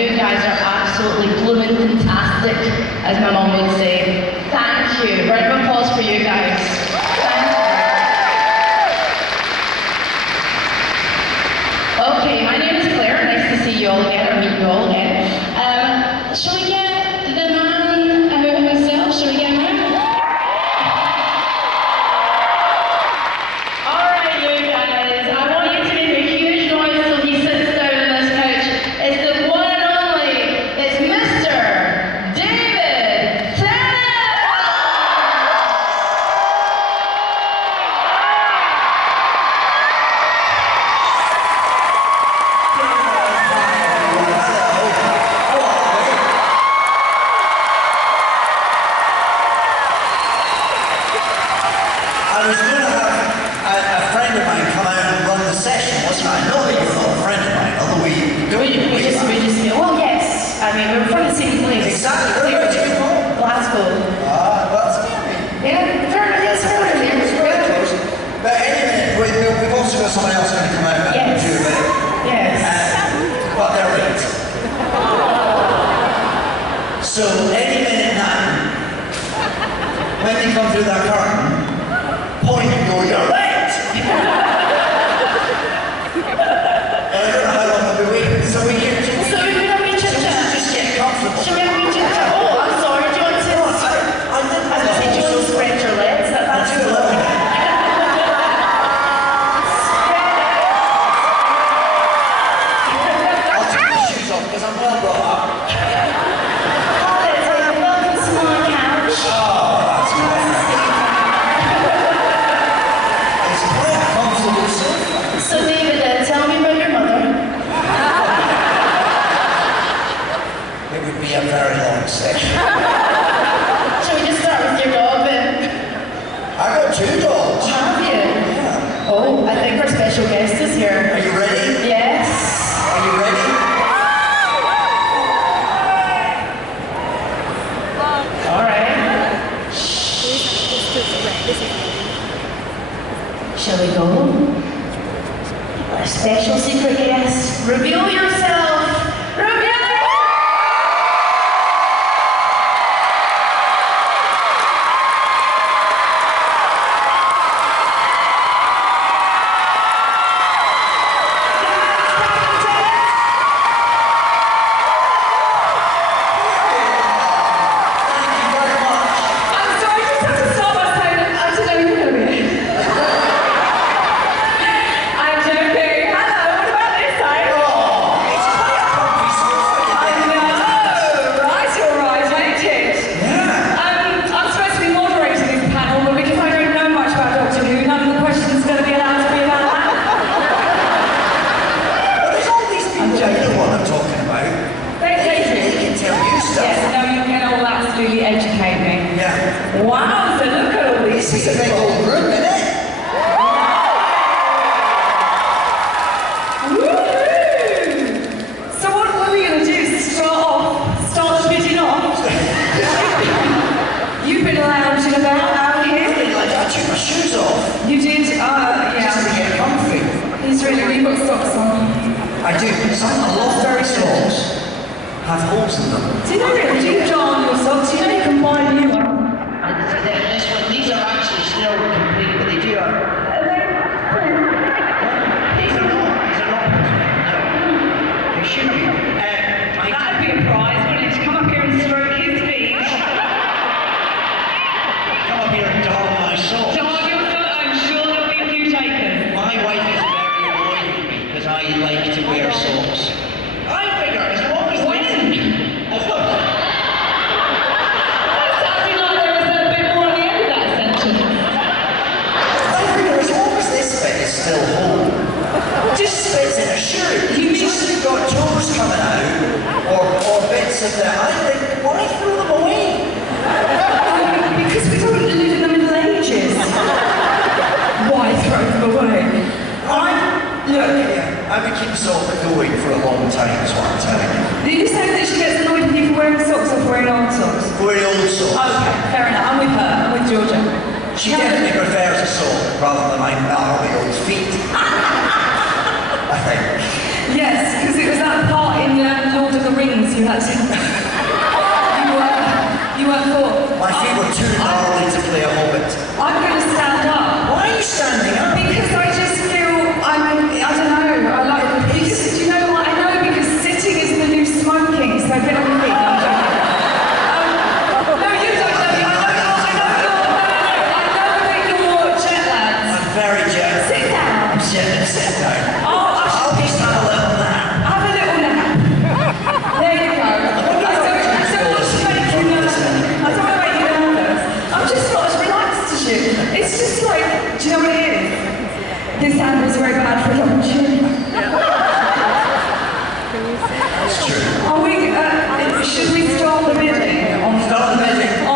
You guys are absolutely blooming fantastic, as my mum would say. Thank you. Round of applause for you guys. Thank you. Okay, my name is Claire. Nice to see you all again, or meet you all again. Shall we get the man himself? Shall we get him? Someone else going to come out and do it. Yes. But they're late. So any minute now, when they come through that curtain, point and go, you're late! I don't know how long we'll be waiting, so we can just get comfortable. Shall we have a wee chit-chat? Oh, I'm sorry, do you want to... I was saying, do you want to spread your legs? That's too low. Guest is here. Are you ready? Yes. Are you ready? All right. Shall we go? Our special secret guest. Reveal yourself. Reveal yourself. Wow, so look at all these people. This is a big old room, isn't it? Woo-hoo! So what are we going to do? Start the bidding off? You've been lounging about out here? I took my shoes off. You did? Yeah. Just to get comfy. He's really, you've got socks on. I do, because I love very socks. Have holes in them. Do you know do you darn your socks? You know you can buy new ones. These are actually still complete, but they do have... These are not. No. They should be. That'd be a prize, wouldn't it? To come up here and stroke his feet. Come up here and darn my socks. Darn your socks? I'm sure there'll be a few takers. My wife is very annoyed with me because I like to wear socks. I figure as long as when? Still whole. Just fits in a shoe. You mean you've got toes coming out, or bits of that? I think, why throw them away? Because we don't live in the Middle Ages. Why throw them away? I've been keeping Salter going for a long time, is what I'm telling you. Did you say that she gets annoyed with you for wearing socks or for wearing old socks? Wearing old socks. Okay, fair enough. I'm with her. I'm with Georgia. She definitely prefers a sock rather than my gnarly old feet. I think. Yes, because it was that part in Lord of the Rings that didn't... you weren't four. My feet were too gnarly to play a hobbit. I'm going to stand up. Why are you standing up? Because I just feel, I don't know, I like, because, do you know what, I know because sitting is the new smoking, so get on your feet. No, you don't know me, I know that you're jet lagged. I'm very jet. Sit down. Sit down. Oh, I'll just have a little nap. have a little nap. There you go. I don't want to make you nervous. I don't want to make you nervous. I'm just not as relaxed as you. It's just like, do you know what it is? This hand was very bad for double chin. That's true. Are we, should we start the bidding on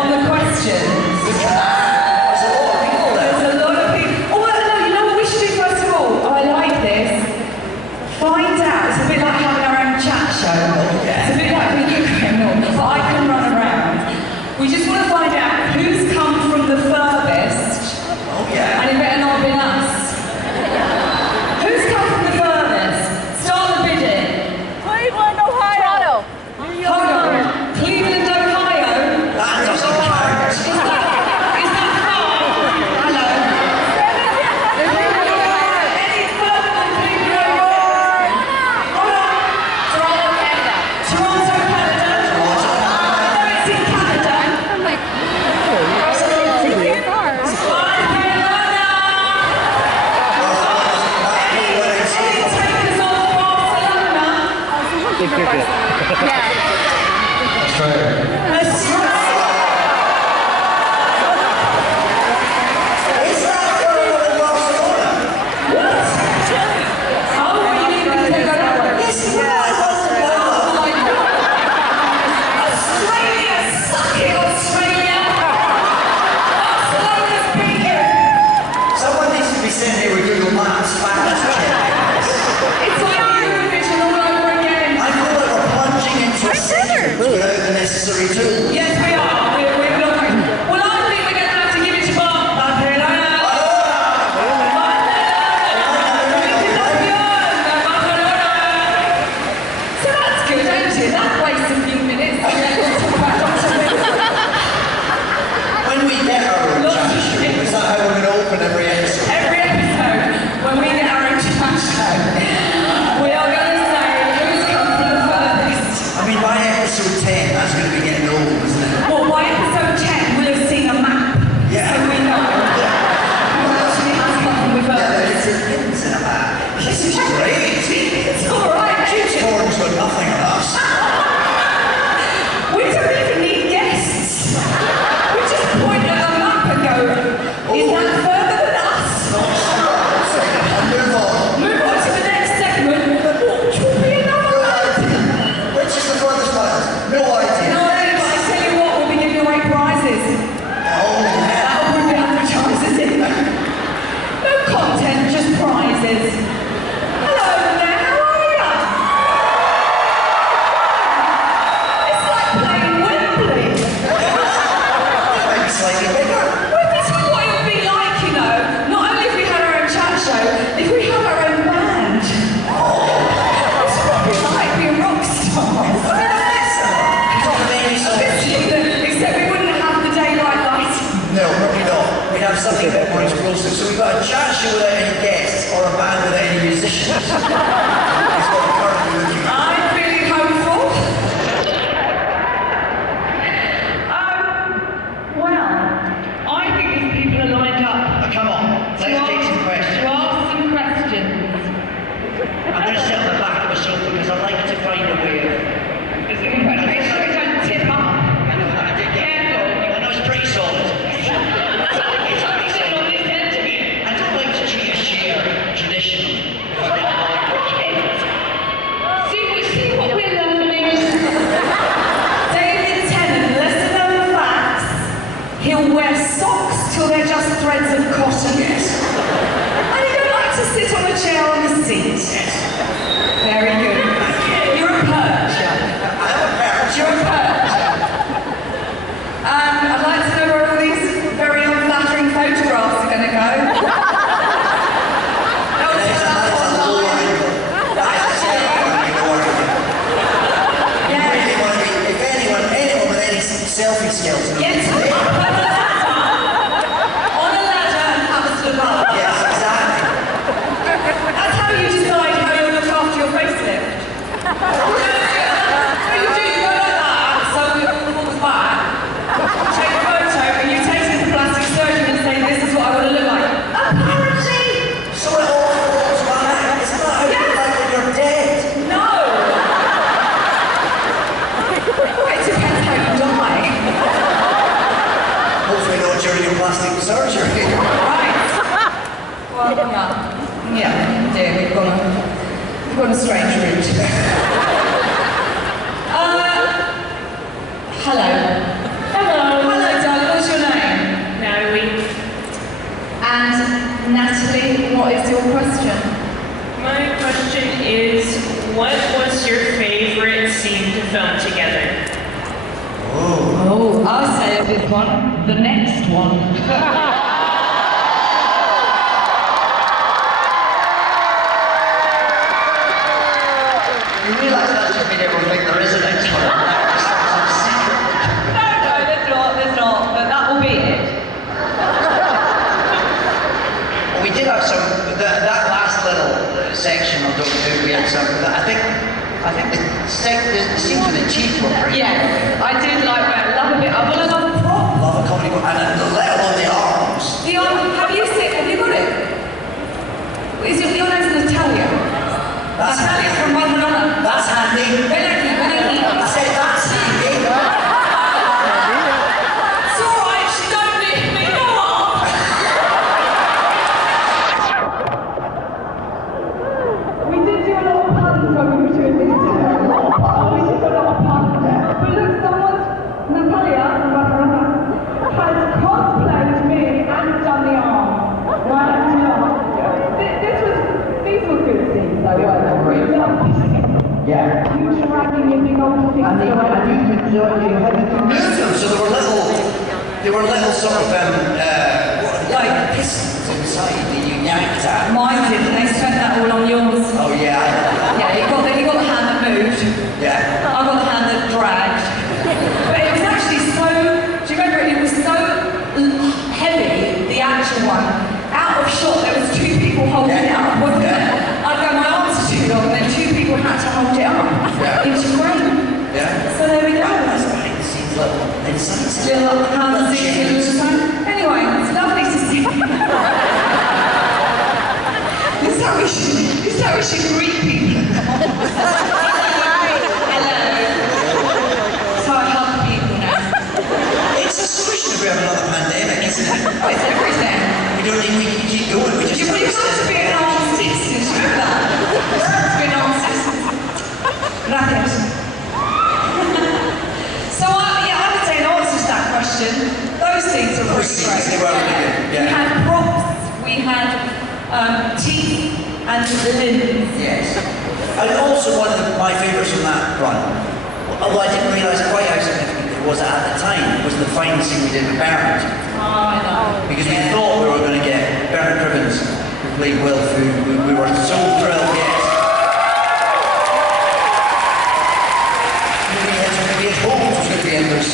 the questions? There's a lot of people there. There's a lot of people. Oh, well, no, you know what we should do first of all? I like this. Find out. It's a bit like having our own chat show. Yeah. It's a bit like being a criminal, but I can run around. We just want to find out who's come from the furthest. Oh yeah. And it better not have been us. Who's come from the furthest? Start the bidding. Cleveland, Ohio. Hold on. Cleveland, Ohio. That doesn't count. Is that far? Hello. Any further than Cleveland, Ohio? Hold on. Toronto, Canada. Toronto, Canada. I know it's in Canada. I'm like, yeah. Is that girl in Barcelona? Yes, yeah, someone needs to be sent here with Google Maps fast check. I feel like we're plunging into a sentence without the necessary tools. Yes, we are. We're looking. Well, I think we're going to have to give it to Bob. So that's good, ain't it? That wastes a few minutes. When we get our own chat show, is that how we're going to open every episode? Every episode, when we get our own chat show, we are going to say who's come from the furthest. I mean, by episode 10, that's going to be getting old, isn't it? Well, by episode 10, we'll have seen a map. Yeah. So we know who actually has come from the Yeah, furthest. it's in pins in a map. This is great. It's all right, Judy. Forms got nothing on us. We don't even need guests. We just point at a map and go, is that further than us? Move on. Move on to the next segment, which will be another map. Which is the furthest one? No idea. No, but I tell you what, we'll be giving away prizes. Oh, yeah. That'll bring the advertisers in. No content, just prizes. Hello there, how are you? It's like playing Wembley. Maybe slightly bigger. Well, this is what it would be like, you know. Not only if we had our own chat show, if we had our own band. This is what it would be like being rock stars. Except we wouldn't have the daylight lighting. No, probably not. We'd have something a bit more explosive. So we've got a chat show without any guests or a band without any musicians. That's what we're currently looking at. I'm feeling hopeful. Well, I think these people are lined up Oh, come on, let's take some questions. to ask some questions. I'm going to sit on the back of a sofa because I like to find a way of... Make sure we don't tip up. I know that I did get... Careful. I know it's pretty solid. It's pretty Sit solid. on this end of it. I don't like to treat a chair traditionally. If I get See what we're learning. David Tennant, lesser known facts. He'll wear socks till they're just threads of cotton. Yes. And he don't like to sit on a chair on the seat. Yes. Very good. You're a percher. I'm a parent. You're a percher. I'd like to know where all these very unflattering photographs are going to go. That is a low angle. That is a terrible angle. Yeah. Really want strange route. Hello. Hello. Hello, darling. What's your name? Natalie. And Natalie, what is your question? My question is, what was your favorite scene to film together? Oh, I'll say this one. The next one. You realise that just made everyone think there is an next one. It's a secret. No, there's not, but that will be it. Well, we did have some, that last little section of Doctor Who, we had some, I think the scenes with the chief were pretty Yeah, I did like that. Love a bit. I will love a prop. love a comedy, and let alone the arms. The arm, have you got it? Is it your name's Natalia? That's Natalia handy. from Mother Honor. That's handy. Benaki. I said that's handy. It's alright, she don't need me. Go on. We did do a lot of puns when we were doing this. We did a lot of puns. But look, Natalia from Mother Honor has cosplayed me and done the arm. Right? These were good scenes, though, weren't they? Yeah. You dragging your big old thing. And you had to move them, so they were little sort of, like pistons inside that you yanked at. Mine did, and they spent that all on yours. Oh yeah. Yeah, you got the hand that moved. Yeah. I got the hand that dragged. But it was actually so, do you remember, it was so heavy, the actual one. Out of shot, there was two people holding it up, wasn't there? I'd go, my arms are too long, and then two people had to hold it up. Yeah. Into frame. Yeah. So there we go. That's behind the scenes little insights. Little hands Anyway, it's lovely to see you. This is how we should greet people. Hello. So I hug people now. It's a solution if we have another pandemic, isn't it? Oh, it's everything. We can keep going, we just You have to be an arm's distance, you know that? You have to be an arm's distance. Gracias. So, yeah, I would say in answer to that question, those things are pretty great. They were really good, yeah. We had props, we had teeth and limbs. Yes. And also one of my favourites from that run, although I didn't realise quite how significant it was at the time, was the final scene we did with Bernard. Oh, I know. Because we thought we were going to get Bernard Cribbins, who played Wilf, who we were so thrilled, yes. We had hoped it was going to be in those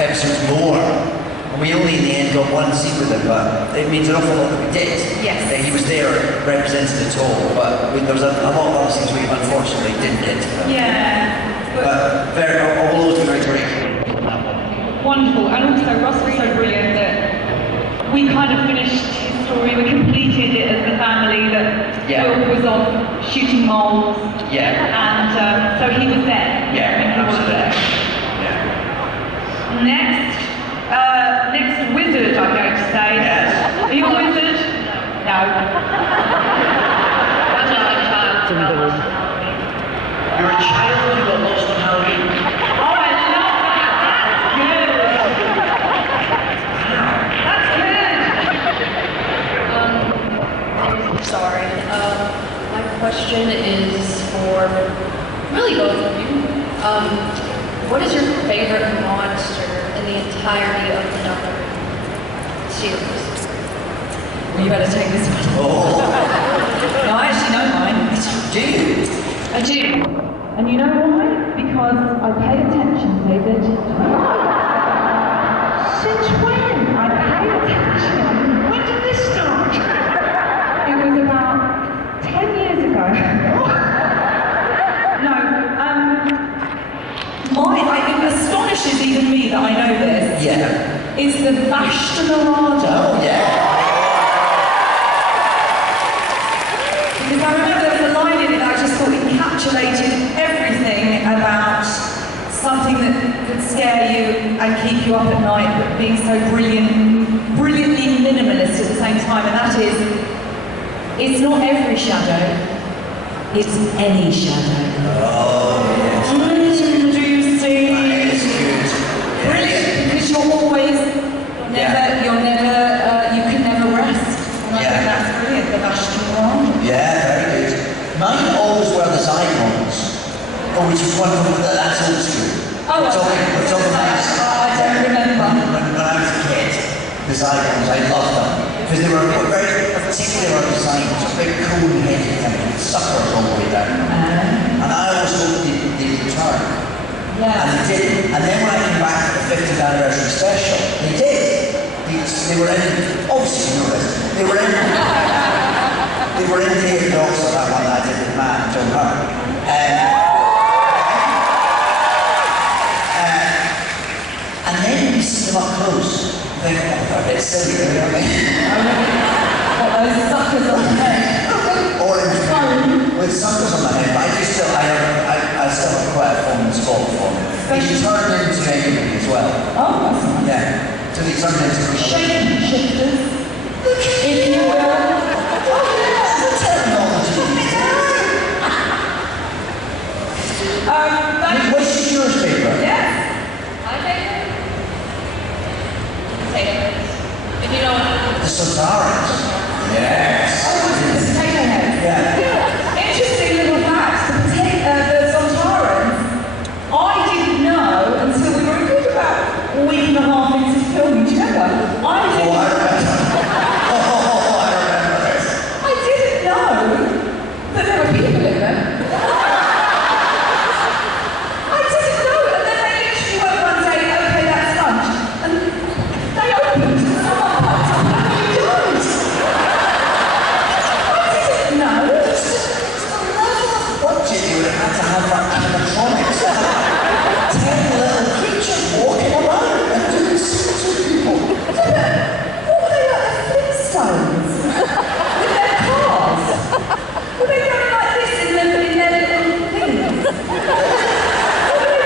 episodes more. And we only in the end got one scene with him, but it means an awful lot that we did. Yes. He was there represented at all, but there was a lot of other scenes we unfortunately didn't get to them. Yeah. But all those were very great. Wonderful, and also Russ was so brilliant that we kind of finished his story, we completed it as the family that Will was on shooting moles. Yeah. And so he was there. Yeah, He was there. Yeah. Next wizard, I'm going to say. Yes. Are you a wizard? No. That's not a child. You're a child who got lost on Halloween. Oh, I love that. That's good. Sorry. My question is for really both of you. What is your favorite monster in the entirety of the Doctor Who series? Well, you better take this one. Oh. No, I actually know mine. Do you? I do. And you know why? Because I pay attention, David. Since when? I pay attention. When did this start? It was about 10 years ago. It astonishes even me that I know this. Yeah. Is the Vashta-Narada. Oh, yeah. Because I remember there was a line in it that I just thought encapsulated everything about something that could scare you and keep you up at night, but being so brilliantly minimalist at the same time, and that is, it's not every shadow It's any shadow. Oh, yes. Do you see? That is good. Brilliant, because you're always you can never rest. And I think that's brilliant, the Vashti. Yeah, very good. Mine always wear the Zygons, which is one of them, that's old school. Oh, we're talking about, I don't remember. When I was a kid, the Zygons, I loved them. Because they were very particular designs, a big cone-headed thing with suckers all the way down. And I always hoped they'd return. Yeah. And they didn't. And then when I came back for the 50th anniversary special, they did. They were in, obviously you know this, they were in Tate also, that one that I did with Matt and John Hart. And then you see them up close, you think, oh, they're a bit silly, you know what I mean? What, those suckers on the head? Orange, with suckers on the head, but I still have quite a fond spot for them. They turned into anybody as well. Oh, that's nice. Yeah. So they turned into shape shifters, if you will. Oh yes, the technology. Which is yours, favourite? Yes. My favorite? Potatoes. If you don't know. The Sontarans. Yes. Oh, the potato heads. Yeah. Interesting little fact, the Sontarans, I didn't know until we were a good about a week and a half into filming. Do you remember? I didn't know that there were people in there. I didn't know, and then they literally went one day, okay, that's lunch, and they opened, and someone popped up, and you died. I didn't know. Just the level of budget you would have had to have for animatronics. 10 little creatures walking around and doing scenes with people. What were they like, the Flintstones? With their cars? Were they going like this in their little things? What were they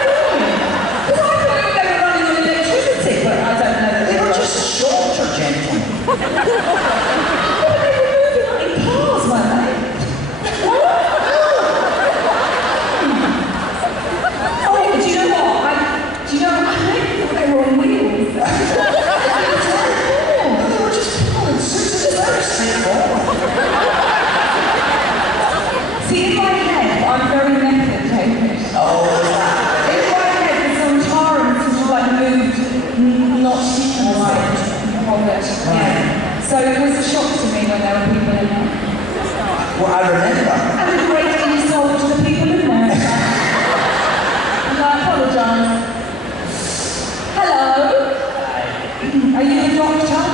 doing? Because I thought they were running on electricity, but I don't know that They were just shorter gentlemen. But they were moving like in cars, weren't they? Oh, do you know what? I thought they were on wheels. They were just people in suits. It's very straightforward. See, in my head, I'm very method Hamish. Oh, In my head, the Sontarans sort of like moved not right on it. Yeah. So it was a shock to me when there were people in there. well, I remember. And a great insult to the people in there. And I apologise. Hello? Are you the doctor?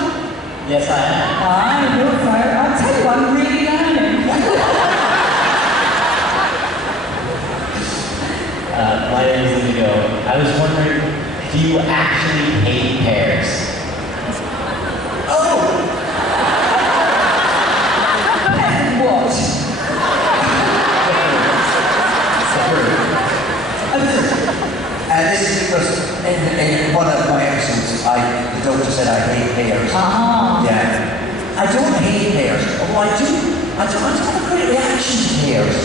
Yes, I am. I thought so. I'll tell you, I'm really learning. My name is Indigo. I was wondering, do you actually hate pears? Oh! What? This is because in one of my episodes, the doctor said I hate pears. Ah. Yeah. I don't hate pears, although I don't have a great reaction to pears.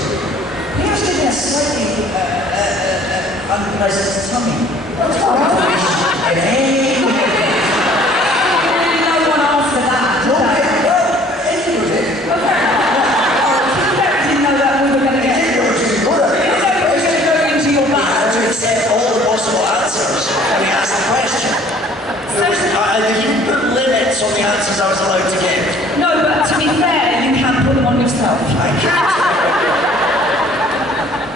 Pears give me a slightly unpleasant tummy. That's what I'm doing. No one asked for that. No, well, Indigo did. Didn't know that we were going to get. Indigo was just good at it. You know we were going to go into your We back. had to accept all the possible answers when we asked the question. You put limits on the answers I was allowed to give. No, but to be fair, you can put them on yourself. I can't.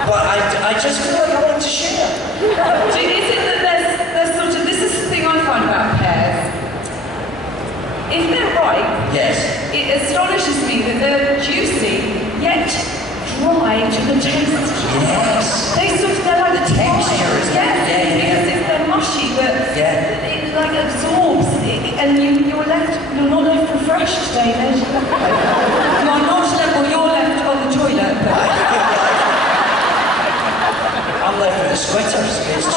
But I just feel like I want to share. Is it that there's sort of, this is the thing I find about pears. If they're ripe, Yes. it astonishes me that they're juicy, yet dry to the taste. Yes. They're like the Texture, isn't it? Yes, Yeah, because if they're mushy, but Yeah. it like absorbs, and you're not left refreshed, David. You're not left, well, you're left on the toilet, but... I'm left with the squitters. It's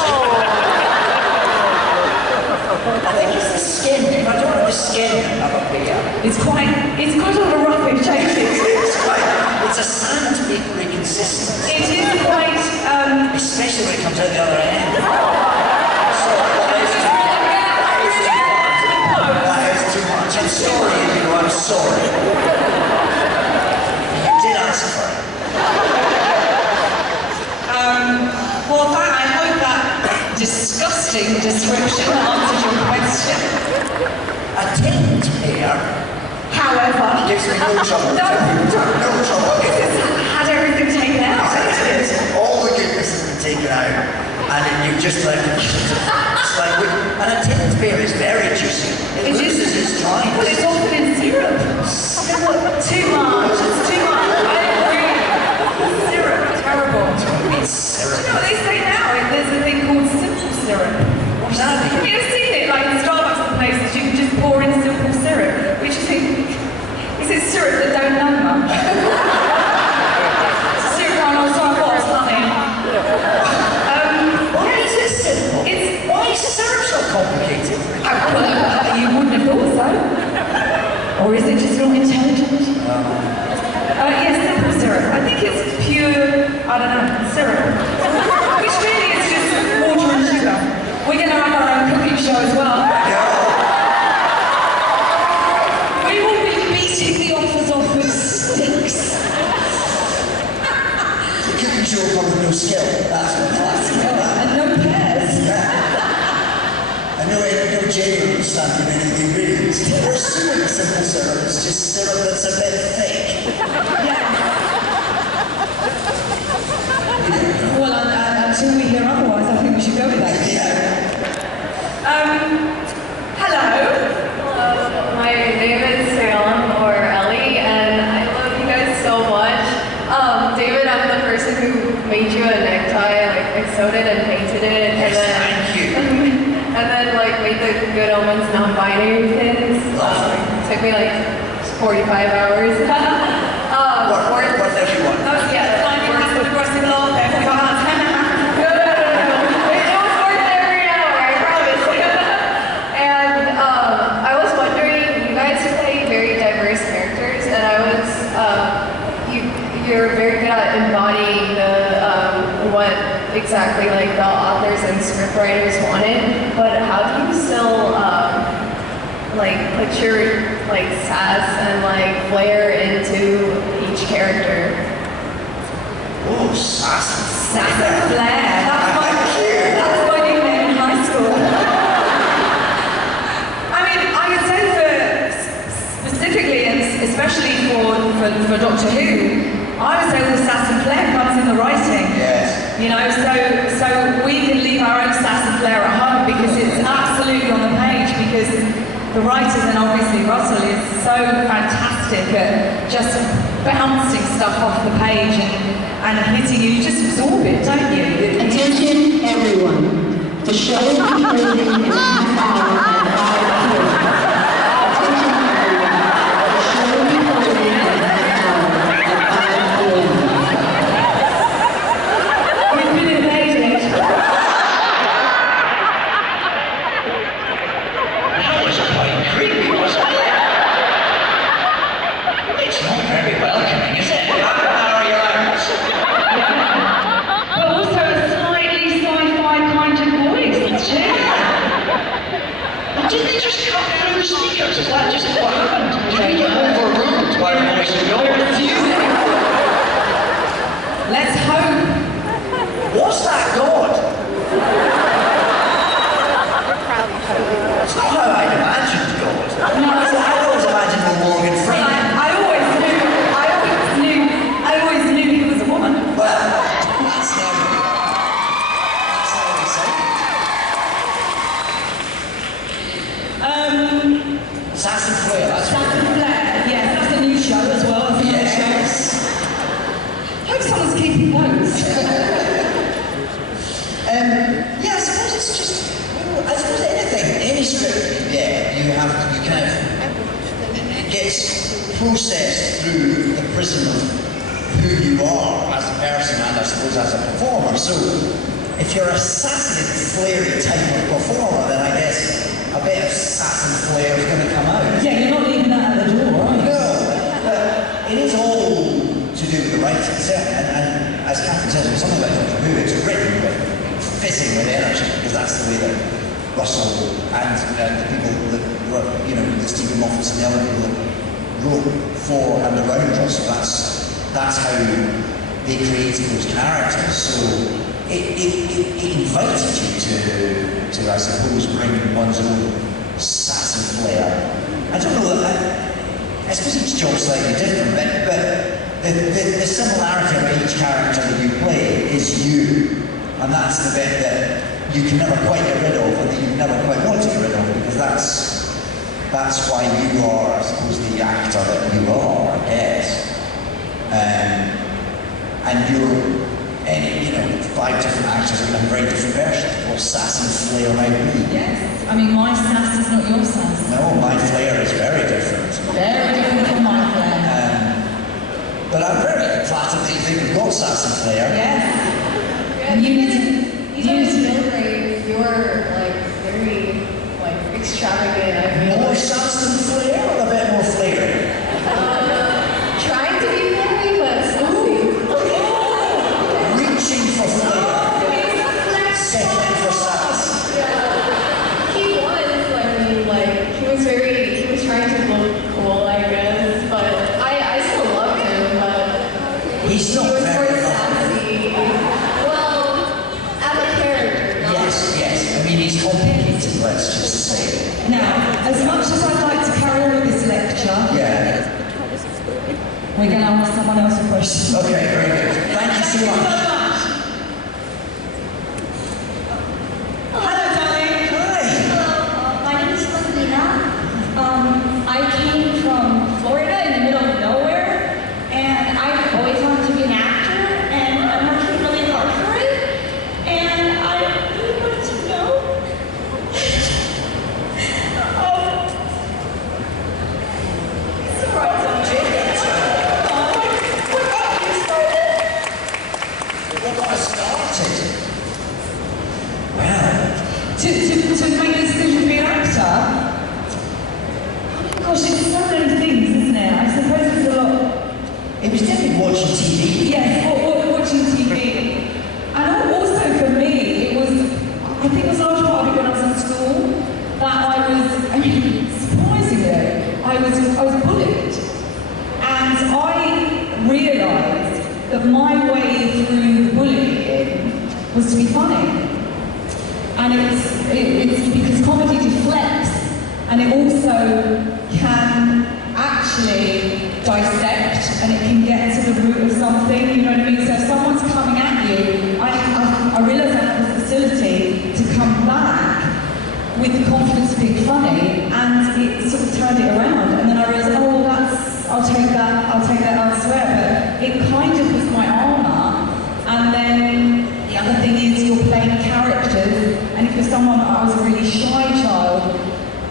I think it's the skin. If I don't have the skin of a beer, It's quite a roughish taste. it's a sand thickly consistent. It is quite, Especially when it comes out the other end. That is too much. I'm sorry, I'm sorry. You did ask for it. well, I hope that disgusting description answers your question. A tent pair However, gives me no trouble. No trouble. Because it's had everything taken out. All the goodness has been taken out, and you've just left it. It's like, and a tent pair is very juicy. It loses its dryness. But it's often in syrup. Too much. It's too much. I agree. Syrup, terrible. It's syrup. Do you know what they say now? There's a thing called simple syrup. What's that? Have you ever seen it? Like in Starbucks and places, you can just pour in simple syrup, which you think, is it syrup that don't know much? Syrup on our sidewalks, honey. Why is it simple? Why is syrup so complicated? You wouldn't have thought so. Or is it just not intelligent? Yes, simple syrup. I think it's pure, I don't know, syrup. Which really is just water and sugar. We're going to have our own cooking show as well. We will be beating the offers off with sticks. The cooking show comes with no skill. That's what it's like. And no pears. I know genuine understanding of any ingredients. We're assuming simple syrup is just syrup that's a bit thick. Well, until we hear otherwise, I think we should go with that. Hello. Hello, my name is Salem, or Ellie, and I love you guys so much. David, I'm the person who made you a necktie, like I sewed it and painted it, Yes, and then thank you. and then like made the Good Omens non-binary pins. Took me like 45 hours. Worth everyone. Oh yeah, it was worth every hour, I promise. And I was wondering, you guys play very diverse characters, and you're very good at embodying what exactly like the authors and scriptwriters wanted. But how do you still like put your like sass and like flair into each character? Oh, sassy. Sass and flair. That's my new name in high school. I mean, I would say for specifically and especially for Doctor Who, I would say all the sass and flair comes in the writing. Yes. You know, so we can leave our own sass and flair at home because it's absolutely on the page, because the writers, and obviously Russell, is so fantastic at just bouncing stuff off the page and hitting you. You just absorb it, don't you? Attention, everyone. The show will be ending in a half hour at 5 p.m. Attention, everyone. The show will be ending in a half hour at 5 p.m. We've been invaded. That was quite creepy, wasn't it? It's not very welcoming, is it? How are you like? But also a slightly sci-fi kind of voice, too. Did they just cut through the speakers? Is that just what happened? Did we get overruled by the voice of God? Let's hope. Was that God? It's not how I'd imagined God. No, I always imagined Morgan Freeman. I always knew he was a woman. Well, that's how we say it. Sass and Flair, that's Sass and Flair, yes, that's a new show as well. It's a new show. Yes. Hope someone's keeping notes. Yeah, I suppose it's just, I suppose any script, you kind of, it gets processed through the prism of who you are as a person and I suppose as a performer. So if you're a sassy and flary type of performer, then I guess a bit of sass and flair is going to come out. Yeah, you're not leaving that at the door, are you? No, but it is all to do with the right? Certainly, and as Catherine says, with something like Doctor Who, it's written with fizzing with energy, because that's the way that Russell and the people that wrote, you know, the Stephen Moffats and the other people that wrote for and around Russell, that's how they created those characters. So it invited you to, I suppose, bring one's own sass and flair. I don't know that, I suppose each job's slightly different, but the similarity of each character that you play is you. And that's the bit that you can never quite get rid of, and that you never quite want to get rid of, because that's why you are, I suppose, the actor that you are, I guess. And you're, you know, 5 different actors are going to have very different versions of what sass and flair might be. Yes. I mean, my sass is not your sass. No, my flair is very different. Very different from my flair. But I'm very flattered that you think we've got sass and flair. Yes. You guys know that you're like very like extravagant. I feel More like. sass than flair, or a bit more flair? Trying to be funny, but sassy. Reaching for flair. Settling for sass. Yeah. He was, I mean, like, he was trying to look cool, I guess, but I still loved him, but He's not he was very more lovely. sassy. Well, as a character, not Yes. I mean, he's complicated, let's just say. Now, as much as I'd like to carry on with this lecture, Yeah. we're going to ask someone else a question. Okay, very good. Thank you so much. Hello, darling. Hi. Hello, my name is Melina. I came from Florida in the middle of nowhere, and I've always wanted to be an actor, and I'm working really hard for it. And I really wanted to know. Surprise on What got us started? Well, To make a decision to be an actor, gosh, it's so many things, isn't it? I suppose it's a lot. it was definitely watching TV. Yes, watching TV. And also for me, I think it was a large part of it when I was in school, that surprisingly, I was bullied. And I realised that my way through bullying was to be funny. And it's because comedy deflects, and it also can actually dissect, and it can get to the root of something, you know what I mean? So if someone's coming at you, I realised I had the facility to come back with the confidence of being funny, and it sort of turned it around. And then I realised, oh, I'll take that elsewhere. But it kind of was my armour. And then the other thing is you're playing characters, and if you're someone, I was a really shy child,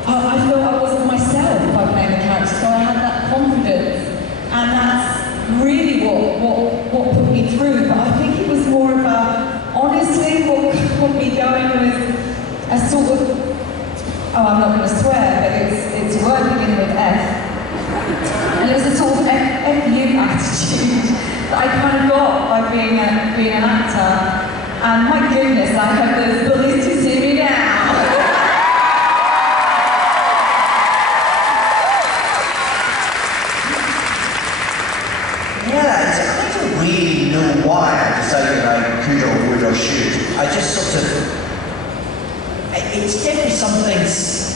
I felt I wasn't myself by playing a character, so I had that confidence, and that's really what put me through. But I think it was more of a, honestly, what got me going was a sort of, I'm not going to swear, but it's a word beginning with F, and it was a sort of F you attitude that I kind of got by being an actor. And my goodness, I hope those bullies to see me now. Yeah, I don't really know why I decided I could or would or should. I just sort of, it's definitely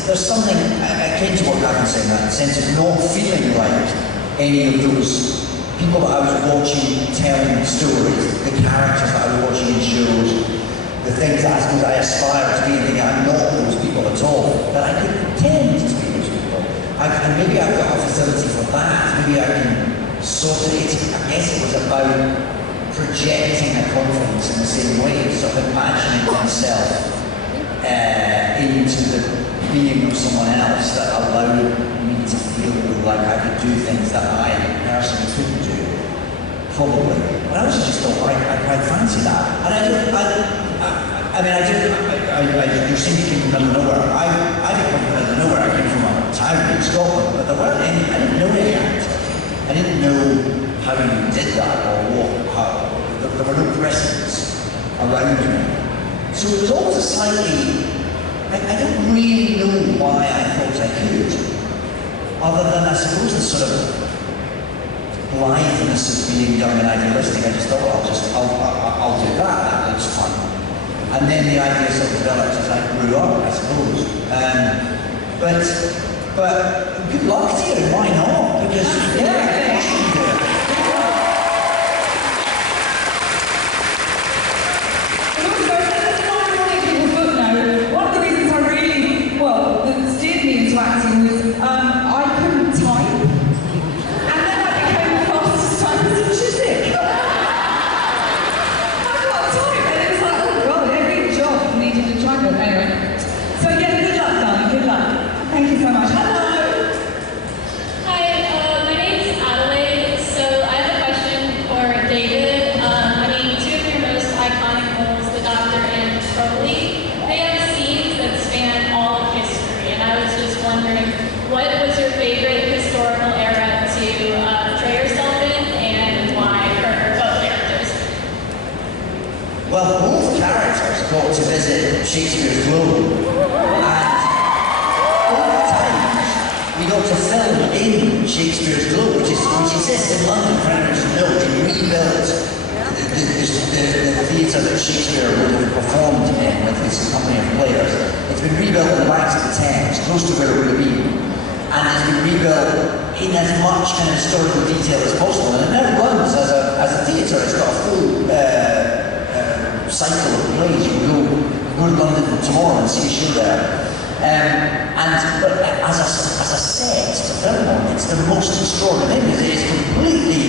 there's something akin to what Gavin's saying, that sense of not feeling like any of those people that I was watching telling stories, the characters that I was watching in shows, the things that I suppose I aspire to be, and think I'm not those people at all, that I could pretend to be those people. And maybe I've got a facility for that, maybe I can sort of, I guess it was about projecting a confidence in the same way, sort of imagining myself into the being of someone else that allowed me to feel like I could do things that I personally couldn't do, probably. But I also just thought I quite fancy that. And you seem to come from nowhere. I didn't come from nowhere. I came from a town in Scotland, but there weren't any, I didn't know any actors. I didn't know how you did that, or there were no precedents around me. So it was always a slightly, I don't really know why I thought I could, other than I suppose the sort of blitheness of being young and idealistic. I just thought, I'll do that, that looks fun. And then the idea sort of developed as I grew up, I suppose. But good luck to you, why not? Because, yeah, you should do it. One of the reasons I really, that steered me into acting was I couldn't type, and then I became the fastest typist in Chiswick. I got type, and it was like, oh god, every job needed a typer. Anyway, so yeah, good luck, darling, good luck. Thank you so much. Hello. Hi, my name's Adelaide. So I have a question for David. I mean, two of your most iconic roles, the Doctor and Crowley, they have scenes that span all of history, and I was just wondering, what was your favorite historical era to portray yourself in, and why for both characters? Well, both characters got to visit Shakespeare's Globe, and both times we got to film in Shakespeare's Globe, which exists in London, for anyone to know. They rebuilt the theatre that Shakespeare would have performed in with his company of players. It's been rebuilt on the banks of the Thames, close to where it would have been. And it's been rebuilt in as much kind of historical detail as possible. And it now runs as a theatre. It's got a full cycle of plays. You can go to London tomorrow and see a show there. But as a set to film on, it's the most extraordinary thing, because it is completely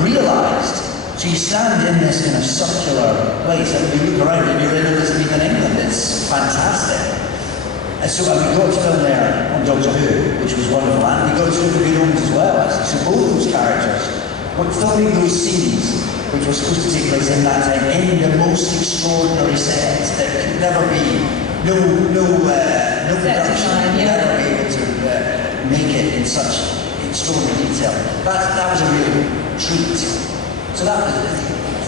realised. So you stand in this kind of circular place, and you look around and you're in Elizabethan England. It's fantastic. And so we got to film there on Doctor Who, which was wonderful, and we got to look at Good Omens as well, actually. So both those characters were filming those scenes, which were supposed to take place in that time, in the most extraordinary set that could never be, no production would ever be able to make it in such extraordinary detail. That was a real treat. So that was,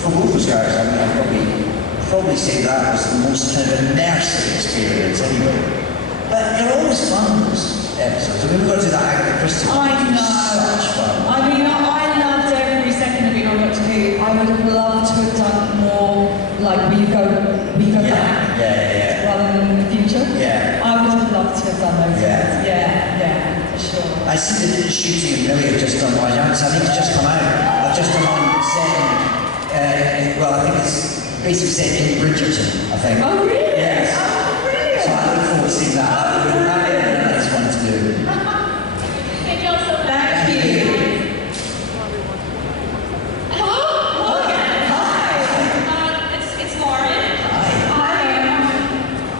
for both those characters, I mean, I'd probably say that was the most kind of immersive experience anyway. But they're always fun, those episodes. I mean, we got to do that Agatha Christie one, I which was know. such fun. I mean, I loved every second of being on Doctor Who. I would have loved to have done more, like, we go back. Rather than in the future. Yeah. I would have loved to have done those Yeah. things. Yeah, for sure. I see the shooting of Millie have just done by Young, so I think it's just come out. I've just come on set, well, I think it's basically set in Bridgerton, I think. Oh, really? Yes. Oh, brilliant. So I look forward to seeing that. That would be a nice one to do. Thank you all so much. Thank you. Hello? Hi. It's Lauren. Hi.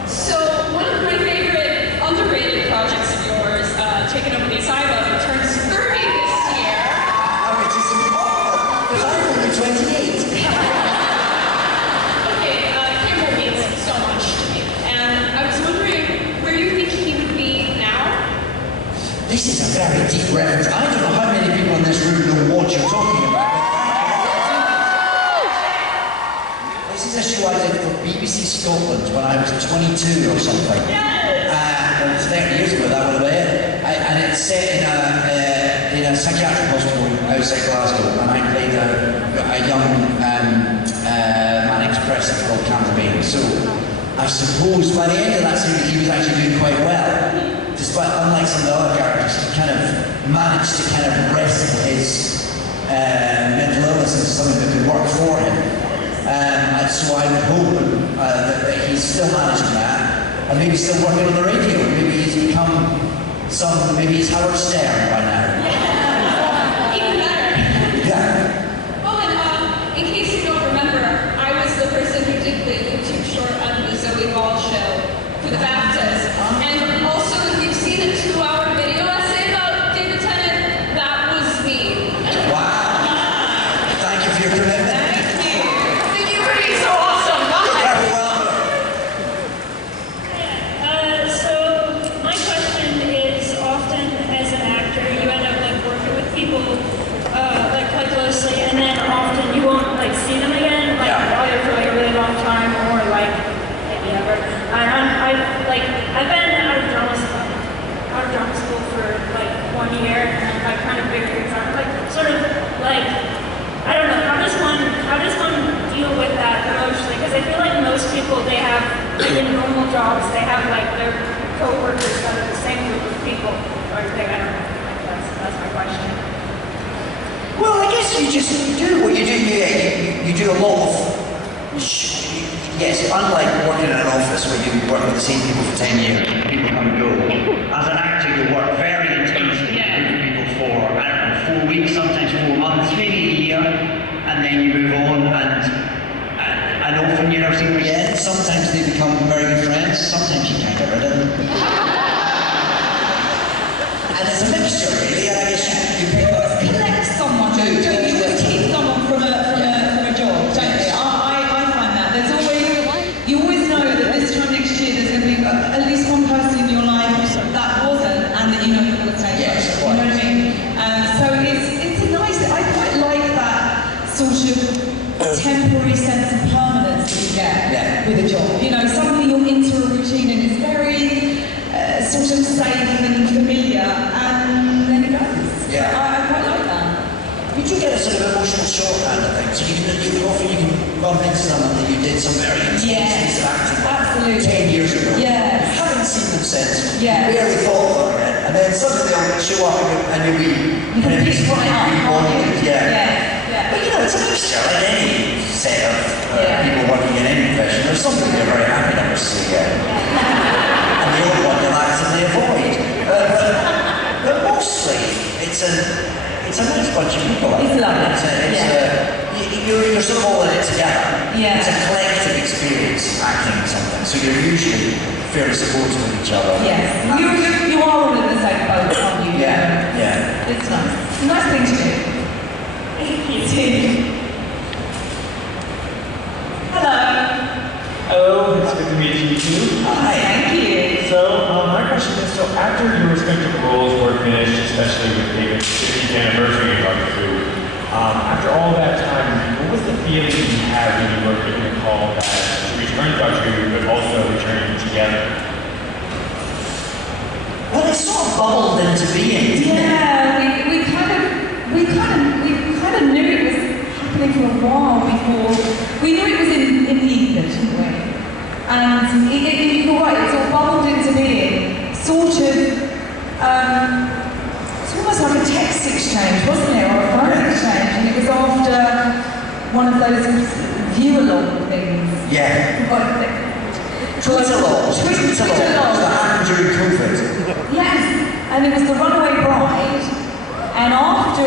So one of my favorite underrated projects of yours, taking over the asylum, turns 30 this year. Oh, it is important, because I'm only 28. Okay, Campbell means so much to me, and I was wondering where you think he would be now. This is a very deep reference. I don't know how many people in this room know what you're talking about. This is a show I did for BBC Scotland when I was 22 or something. Yes! It was 30 years ago, that would have been. And it's set in a psychiatric hospital outside Glasgow, and I played a young manic depressive called Campaign. So I suppose by the end of that series he was actually doing quite well. Despite, unlike some of the other characters, he kind of managed to kind of wrestle his mental illness into something that could work for him. And so I would hope that he's still managing that, and maybe still working on the radio. Maybe he's become maybe he's Howard Stern by now. Yeah. Even better. Yeah. Well, and in case you don't remember, I was the person who did the YouTube short on the Zoe Ball show for the BAFTAs. And also, if you've seen a 2-hour video essay about David Tennant, that was me. Wow. Thank you for your commitment. Thank you for being so awesome. Very well. So my question is, often as an actor, you end up with most people, they have, like in normal jobs, they have like their co-workers that are the same group of people, or they, I don't know, that's my question. Well, I guess you just do what you do. You do a lot of, yes, unlike working in an office where you work with the same people for 10 years, people come and go. As an actor, you work very intensely with people for, I don't know, 4 weeks, sometimes 4 months, maybe a year, and then you move on, and often you never see them again. Sometimes they become very good friends, sometimes you can't get rid of them. And it's a mixture, really. I guess you pick up. Collect someone. You always keep someone from a job, don't you? I find that. There's always, you always know that this time next year there's going to be at least one person in your life that wasn't, and that you know that will take. Yes, you know what I mean? So it's a nice, I quite like that sort of temporary sense of permanence that you get with a job. You know, suddenly you're into a routine and it's very sort of safe and familiar, and then it goes. Yeah. I quite like that. You do get a sort of emotional shorthand, I think. So you can bump into someone that you did some very intense piece of acting absolutely. 10 years ago. Yeah. You haven't seen them since. Yeah. You barely thought about it. And then suddenly they'll show up and you'll be kind of rebonded. But you know, it's a mixture, like any set of people working in any profession. There's some people you're very happy never to see again. And the other one you'll actively avoid. But mostly, it's a nice bunch of people. It's lovely. You're sort of all in it together. Yeah. It's a collective experience acting something. So you're usually fairly supportive of each other. Yes. You are all in the same boat, aren't you? Yeah. It's nice. It's a nice thing to do. Hello. Hello, it's good to meet you too. Hi. Thank you. So, my question is, so after your respective roles were finished, especially with David's 50th anniversary you're talking through, after all that time, what was the feeling you had when you were getting a call that to return to Dr. Who, but also returning together? Well, it sort of bubbled into being, didn't it? We kind of knew it was happening for a while before. We knew it was in the ether, didn't we? And you're right, it sort of bubbled into being sort of, it's almost like a text exchange, wasn't it? Or a phone exchange. And it was after one of those view-along things. Yeah. Twitter-along. That happened during COVID. Yes, and it was the Runaway Bride. And after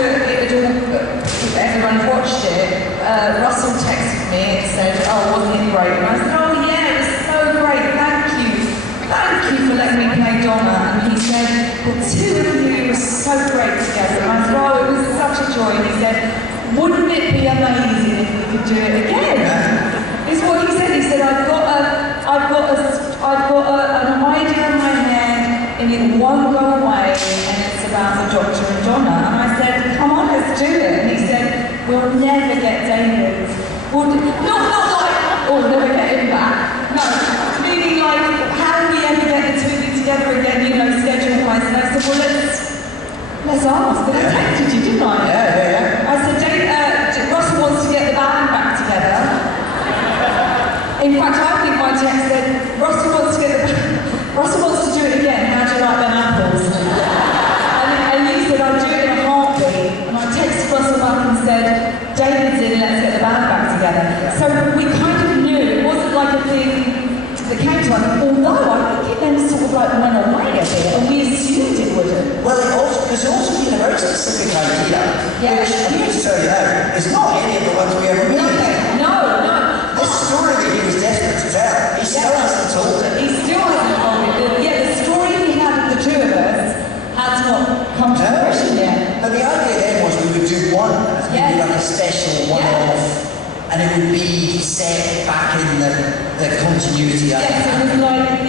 everyone watched it, Russell texted me and said, "Oh, wasn't it great?" And I said, "Oh yeah, it was so great. Thank you for letting me play Donna." And he said, "The two of you were so great together." And I said, "Oh, it was such a joy." And he said, "Wouldn't it be amazing if we could do it again?" Is what he said. He said, "I've got an idea in my head, and it won't go away, and it's about the Doctor and Donna." And I said, "Come on, let's do it." And he said, "We'll never get David. Not like, oh, we'll never get him back. No, meaning like, how do we ever get the two of you together again, you know, schedule-wise?" And I said, "Well, let's ask." But I texted you, didn't I? Yeah. I said, Russell wants to get the band back together. In fact, I think my text said, Russell wants to do it again. How do you like them apples? And you said, "I'll do it in a heartbeat." And I texted Russell back and said, "David's in, let's get the band back together." So we kind of knew it wasn't like a thing that came to us. Although I think it then sort of like went away a bit, and we assumed it wouldn't. Well, because it also been a very specific idea. Yeah. Which, I'm here to tell you now, is not any of the ones we ever made. No. This story that he was desperate to tell, he still hasn't told it. He still hasn't told it. Yeah, the story we had of the two of us has not come to fruition yet. But the idea then was we would do one, as maybe like a special one-off, and it would be set back in the continuity. Yes, it was like,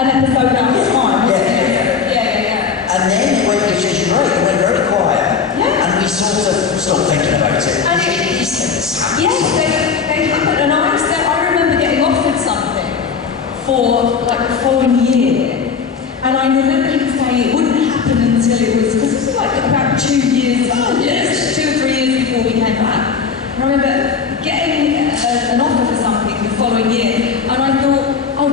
an episode at a time, wasn't it? Yeah. And then it went, which is right, it went very quiet, and we sort of stopped thinking about it. And These things happen. yes, they happened, and I remember getting offered something for like the following year, and I remember him saying it wouldn't happen until it was, because it was like about 2 years, 2 or 3 years before we came back. And I remember getting an offer for something the following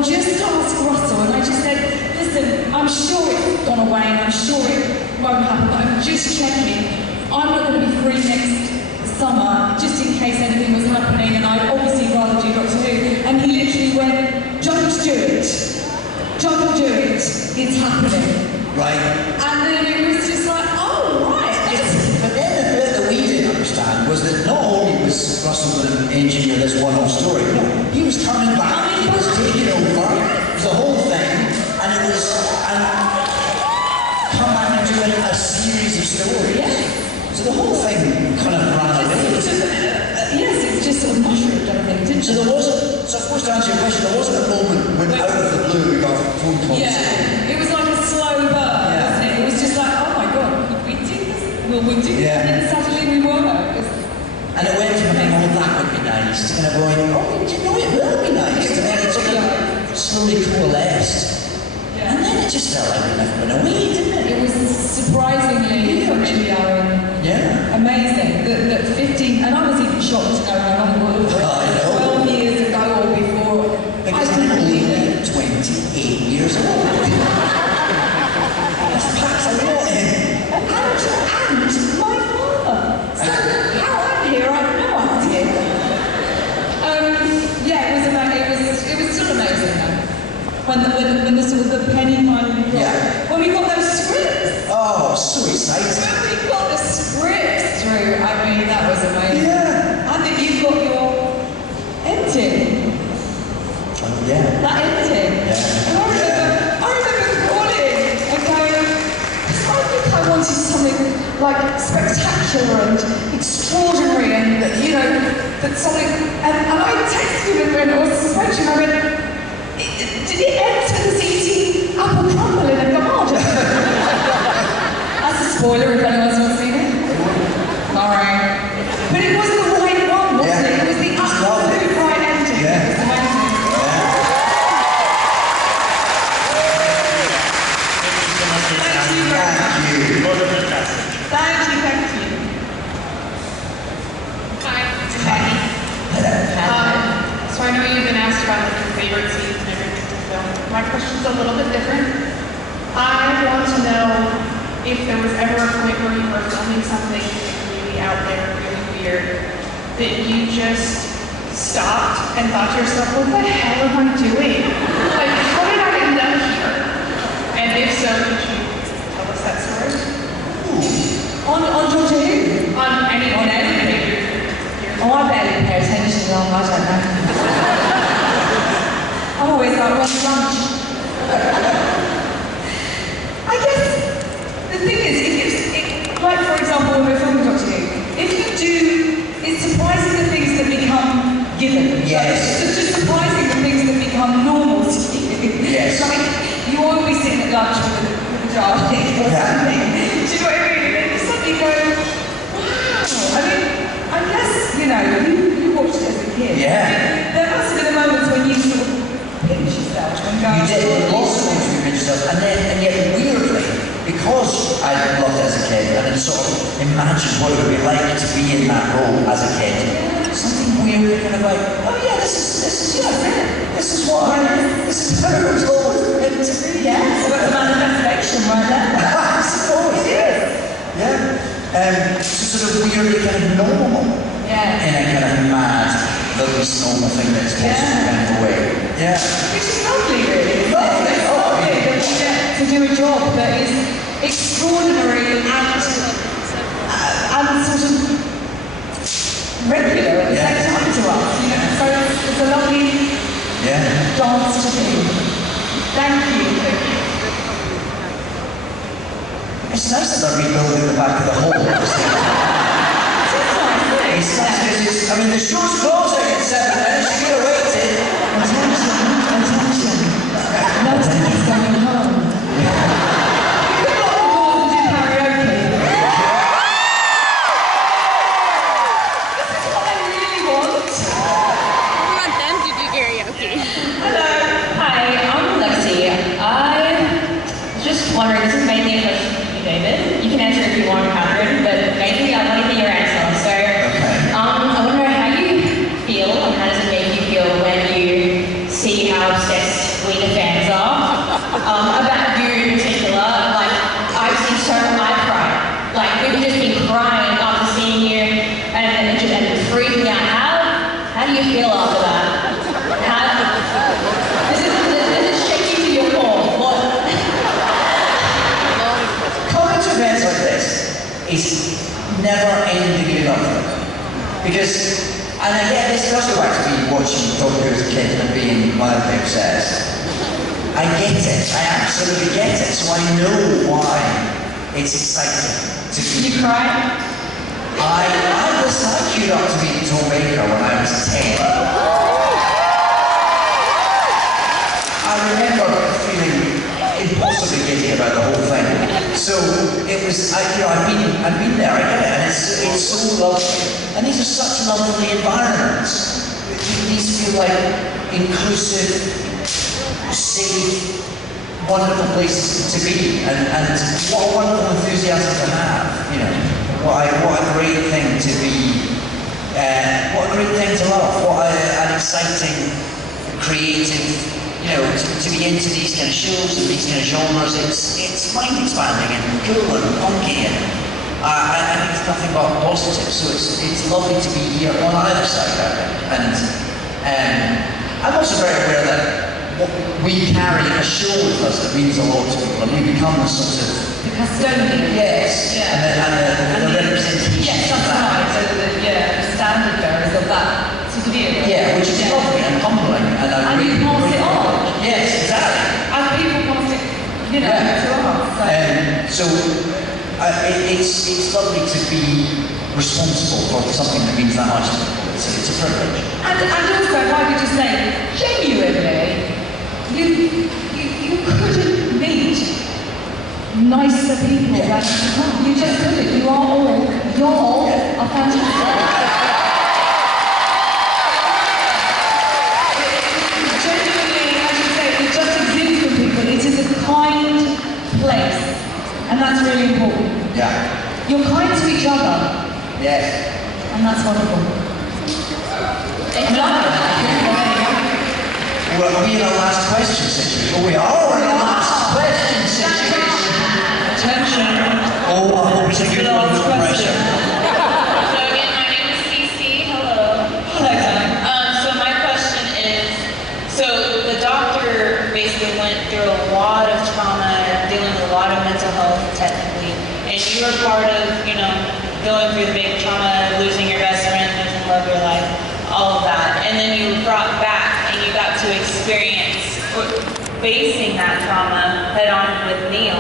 just ask Russell. And I just said, listen, I'm sure it's gone away and I'm sure it won't happen, but I'm just checking. I'm not going to be free next summer, just in case anything was happening, and I'd obviously rather do Doctor Who. And he literally went, don't do it. Don't do it. It's happening. Right. And then it was just like, oh, right. But then the bit that we didn't understand was that not only was Russell going to engineer this one-off story, no, he was coming back, he was taking over, it was the whole thing, and it was, and come back and do a series of stories. Yeah. So the whole thing kind of ran away. Yes, it's just sort of mushroomed, I think, didn't So there wasn't, so of course to answer your question, there wasn't a moment when out of the blue we got phone calls. Yeah, it was like a slow burn, wasn't it? It was just like, oh my god, could we do this? Will we do this? And then suddenly we were. And it went from being, oh, that would be nice, to kind of going, oh, you know, it will be nice. And then it sort of slowly coalesced. Yeah. And then it just felt like we never went away, didn't it? It was surprisingly, amazing. That 15, and I was even shocked to know how long it was. 12 years ago or before. Because I'm only 28 years old. That's a lot. And my father. So how I'm here, I have no idea. Yeah, it was amazing. It was still amazing though. When the sort of the penny finally dropped. Yeah. When we got those scripts. Oh, so exciting. When we got the scripts through, I mean, that was amazing. Yeah. And then you've got your ending. Oh, yeah. That ending. Yeah. And I remember calling and going, I think I wanted something like spectacular and extraordinary and, you know, that something, and I texted him when I was suspension, I went, did it end with us eating apple crumble in a garden? That's a spoiler if anyone's not seen it. Alright. But it was the right one, wasn't it? It was the absolute right ending. Yeah. It was amazing. Thank you very much. Thank you. Hi, it's Maggie. So I know you've been asked about like, your favorite scenes and everything to film. My question's a little bit different. I want to know if there was ever a point where you were filming something really out there, really weird, that you just stopped and thought to yourself, what the hell am I doing? Like, how did I end up here? And if so, could you tell us that story? On Doctor Who? On anything. Oh, I barely pay attention long, I don't know. I'm always like, when's lunch? I guess the thing is, like for example, when we're filming Doctor Who, if you do, it's surprising the things that become given. Yes. It's just surprising the things that become normal to you. Yes. Like, you won't be sitting at lunch with a darling or something. Do you know what I mean? And then you suddenly go, wow. I mean, I guess, you know, you watched it as a kid. Yeah. There must have been moments when you sort of pinch yourself and go, You did lots of things you pinch yourself, and yet weirdly, because I loved it as a kid, and I sort of imagined what it would be like to be in that role as a kid, something weird, kind of like, oh yeah, this is how it was always meant to be. yeah, so that's a manifestation right there. I suppose. It is. Yeah. So sort of weirdly kind of normal. Yeah. In a kind of mad, the least normal thing that's supposed to be kind of away. Yeah. Which is lovely, really. It's lovely that you get to do a job that is extraordinary and sort of regular at the same time to us. You know? So it's a lovely dance to do. Thank you. It's nice that they're rebuilding the back of the hall. It's nice, I mean, the show's closing at 7 minutes, you could have waited. Attention. Nobody's going home. You could lock the doors and do karaoke. This is what I really want. I want them to do karaoke. Hello. Hi, I'm Lexi. I was just wondering, this is mainly a question for you, David. You can answer if you want, Catherine, but mainly I want to hear your answer. So, I wonder how you about you in particular. Like, I've seen I cried. Like, we've just been crying after seeing you and freaking out. How do you feel after that? This is shaky to your core. What? Coming to events like this is never ending enough. Because, and again, this does go back to me watching Doctor Who as a kid and being wildly obsessed. I get it, I absolutely get it, so I know why it's exciting to be. Did you cry? I queued up to meet Tom Baker when I was 10. I remember feeling impossibly giddy about the whole thing. So it was, I've been there, I get it, and it's so lovely. And these are such lovely environments. These feel like inclusive, safe, wonderful places to be, and what a wonderful enthusiasm to have, you know. What a great thing to be, what a great thing to love, what an exciting, creative, you know, to be into these kind of shows and these kind of genres. It's mind expanding and cool and funky, and I think it's nothing but positive, so it's lovely to be here on either side of it. And I'm also very aware that we carry a show with us that means a lot to people, and we become the sort of the custodian. Yes, yeah. and the representation. Yes, that's right. So the standard bearers of that sort of era. Yeah, which is lovely and humbling, and you pass it on. Yes, exactly. And people pass it, you know, to us. So it's lovely to be responsible for something that means that much to people. It's a privilege. And also, if I could just say, genuinely, you couldn't meet nicer people than you just couldn't. You're all are fantastic. Genuinely, as you say, it just exists for people. It is a kind place, and that's really important. Yeah. You're kind to each other. Yes. And that's wonderful. Well, are we in a last question situation? We are in a last question situation. Attention. Oh, I hope it's a good one for pressure. So again, my name is Cece. Hello. So my question is, so the doctor basically went through a lot of trauma, dealing with a lot of mental health technically, and you were part of, you know, going through the big trauma, losing your best friend, losing the love of your life, all of that, and then you were brought back and you got to experience facing that trauma head on with Neil,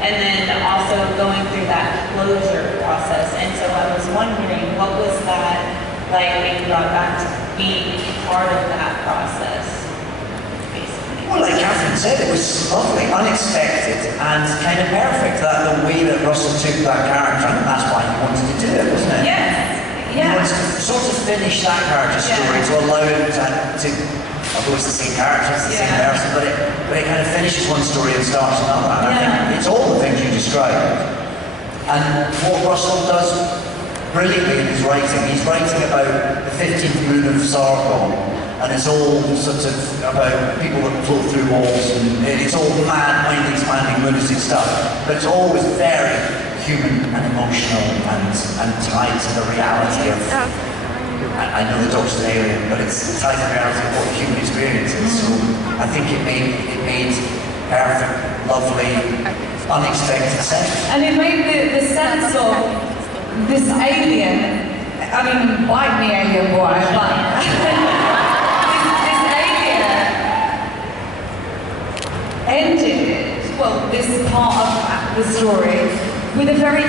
and then also going through that closure process. And so I was wondering, what was that like being brought back to being part of that process, basically? Well, like Catherine said, it was lovely, unexpected, and kind of perfect. That the way that Russell took that character, and that's why he wanted to do it, wasn't it? Yes. He wanted to sort of finish that character story to allow him to, although it's the same character, it's the same person, but it kind of finishes one story and starts another. And I think it's all the things you described. And what Russell does brilliantly in his writing, he's writing about the 15th moon of Sargon, and it's all sort of about people that float through walls, and it's all mad, mind-expanding, lunatic stuff, but it's always very human and emotional and tied to the reality of, I know the dog's an alien, but it's tied to the reality of what the human experience is. So I think it made perfect, lovely, unexpected sense. And it made the sense of this alien, I mean, bite me alien boy, but this alien ended, well, this part of the story with a very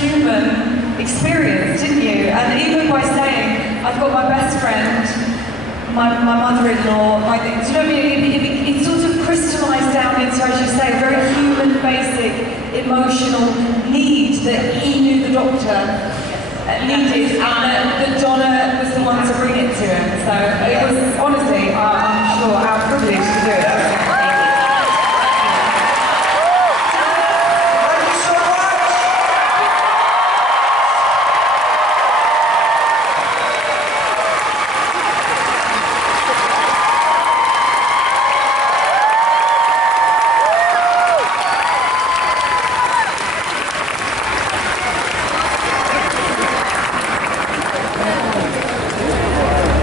human experience, didn't you? And even by saying, I've got my best friend, my mother-in-law, my things, you know what I mean? It sort of crystallised down into, as you say, a very human, basic, emotional need that he knew the doctor needed, and that Donna was the one to bring it to him. So it was, honestly, I'm sure, our privilege to do it.